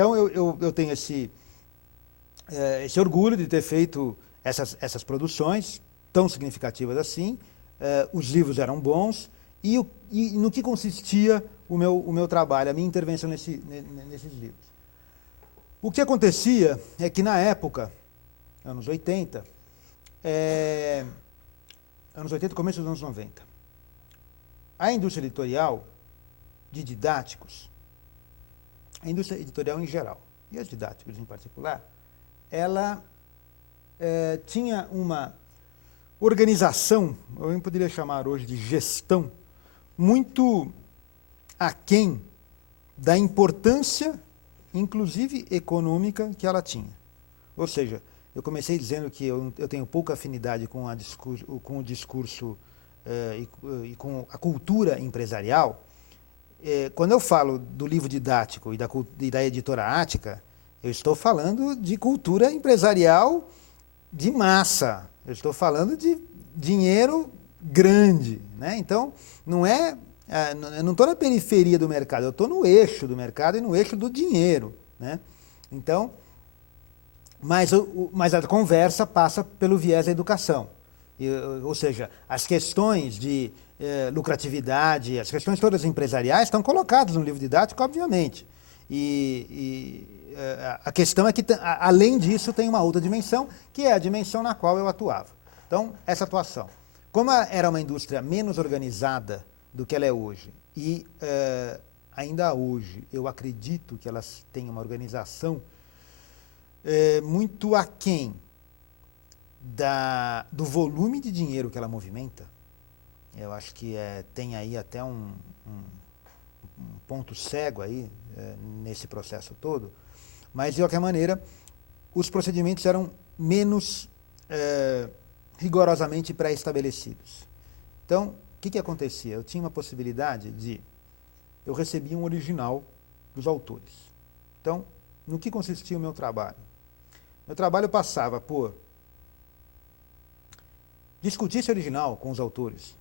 Então, eu tenho esse orgulho de ter feito essas produções tão significativas assim. Os livros eram bons. E no que consistia o meu trabalho, a minha intervenção nesses livros. O que acontecia é que, na época, anos 80, começo dos anos 90, a indústria editorial de didáticos, a indústria editorial em geral, e as didáticos em particular, ela tinha uma organização, eu poderia chamar hoje de gestão, muito aquém da importância, inclusive econômica, que ela tinha. Ou seja, eu comecei dizendo que eu tenho pouca afinidade com o discurso e com a cultura empresarial. Quando eu falo do livro didático e da editora Ática, eu estou falando de cultura empresarial de massa. Eu estou falando de dinheiro grande, né? Então, eu não estou na periferia do mercado, eu estou no eixo do mercado e no eixo do dinheiro, né? Então, mas a conversa passa pelo viés da educação. Ou seja, as questões de lucratividade, as questões todas empresariais estão colocadas no livro didático, obviamente. A questão é que, além disso, tem uma outra dimensão, que é a dimensão na qual eu atuava. Então, essa atuação. Como era uma indústria menos organizada do que ela é hoje, e ainda hoje eu acredito que elas têm uma organização muito aquém do volume de dinheiro que ela movimenta, eu acho que tem aí até um ponto cego aí nesse processo todo, mas de qualquer maneira os procedimentos eram menos rigorosamente pré-estabelecidos. Então, o que acontecia? Eu tinha uma possibilidade eu recebia um original dos autores. Então, no que consistia o meu trabalho? Meu trabalho passava por discutir esse original com os autores.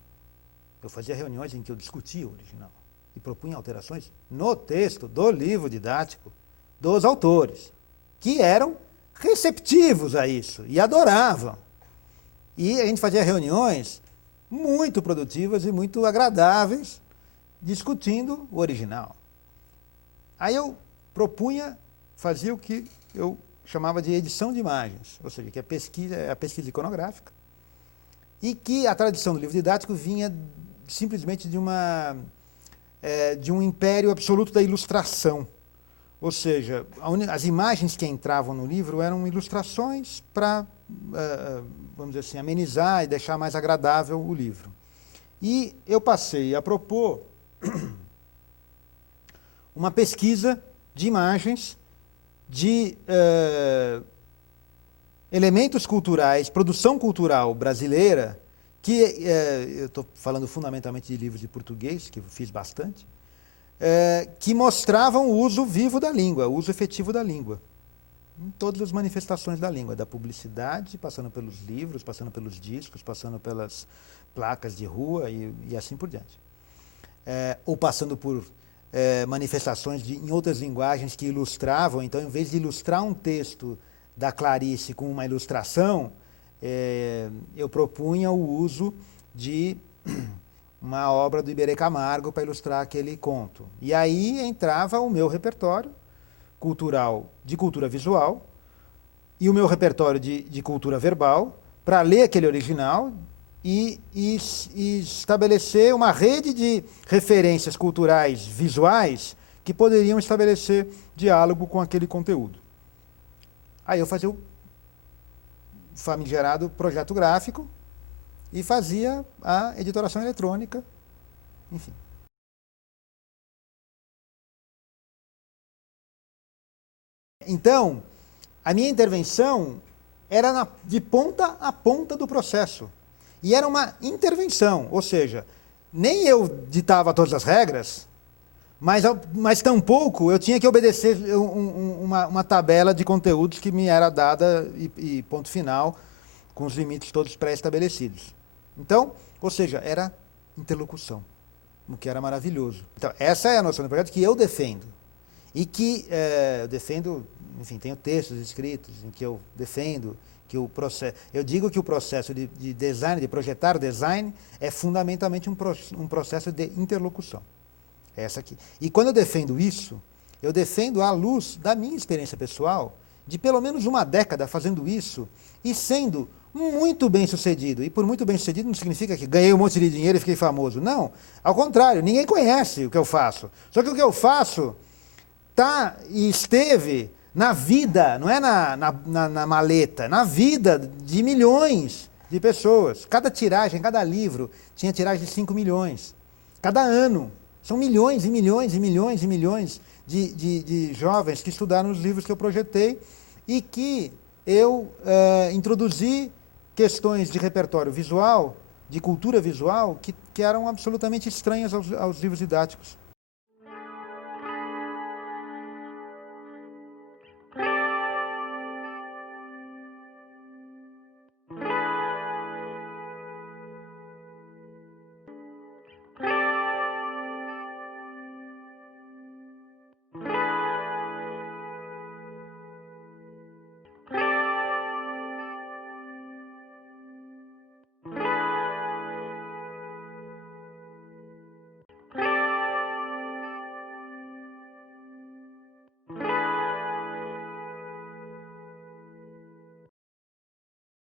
Eu fazia reuniões em que eu discutia o original e propunha alterações no texto do livro didático dos autores, que eram receptivos a isso e adoravam. E a gente fazia reuniões muito produtivas e muito agradáveis, discutindo o original. Aí eu fazia o que eu chamava de edição de imagens, ou seja, que é a pesquisa iconográfica, e que a tradição do livro didático vinha simplesmente de um império absoluto da ilustração. Ou seja, as imagens que entravam no livro eram ilustrações para, vamos dizer assim, amenizar e deixar mais agradável o livro. E eu passei a propor uma pesquisa de imagens de elementos culturais, produção cultural brasileira, que eu estou falando fundamentalmente de livros de português, que eu fiz bastante, que mostravam o uso vivo da língua, o uso efetivo da língua, em todas as manifestações da língua, da publicidade, passando pelos livros, passando pelos discos, passando pelas placas de rua e assim por diante. Ou passando por manifestações em outras linguagens que ilustravam. Então, em vez de ilustrar um texto da Clarice com uma ilustração, eu propunha o uso de uma obra do Iberê Camargo para ilustrar aquele conto. E aí entrava o meu repertório cultural de cultura visual e o meu repertório de cultura verbal para ler aquele original e estabelecer uma rede de referências culturais visuais que poderiam estabelecer diálogo com aquele conteúdo. Aí eu fazia o famigerado projeto gráfico e fazia a editoração eletrônica, enfim. Então, a minha intervenção era de ponta a ponta do processo. E era uma intervenção, ou seja, nem eu ditava todas as regras, mas tampouco eu tinha que obedecer uma tabela de conteúdos que me era dada e ponto final, com os limites todos pré-estabelecidos. Então, ou seja, era interlocução, o que era maravilhoso. Então, essa é a noção do projeto que eu defendo. E que eu defendo, enfim, tenho textos escritos em que eu defendo que o processo, eu digo que o processo de design, de projetar design, é fundamentalmente um processo de interlocução. É essa aqui. E quando eu defendo isso, eu defendo à luz da minha experiência pessoal, de pelo menos uma década fazendo isso, e sendo muito bem sucedido. E por muito bem sucedido não significa que ganhei um monte de dinheiro e fiquei famoso. Não, ao contrário, ninguém conhece o que eu faço. Só que o que eu faço tá e esteve na vida, não é na maleta, na vida de milhões de pessoas. Cada tiragem, cada livro tinha tiragem de 5 milhões. Cada ano. São milhões e milhões e milhões e milhões de jovens que estudaram os livros que eu projetei e que eu introduzi questões de repertório visual, de cultura visual, que eram absolutamente estranhas aos livros didáticos.